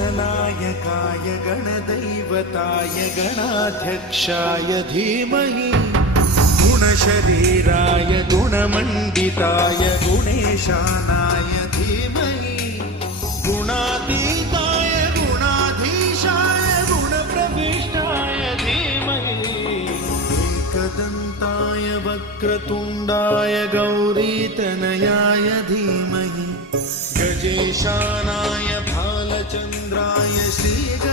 गणनायकाय गणदैवताय गणाध्यक्षाय धीमहि गुणशरीराय गुणमण्डिताय गुणेशानाय धीमहि गुणातीताय गुणाधीशाय गुणप्रविष्टाय धीमहि एकदन्ताय वक्रतुण्डाय गौरीतनयाय धीमहि गजेशानाय भालचन्द्राय श्री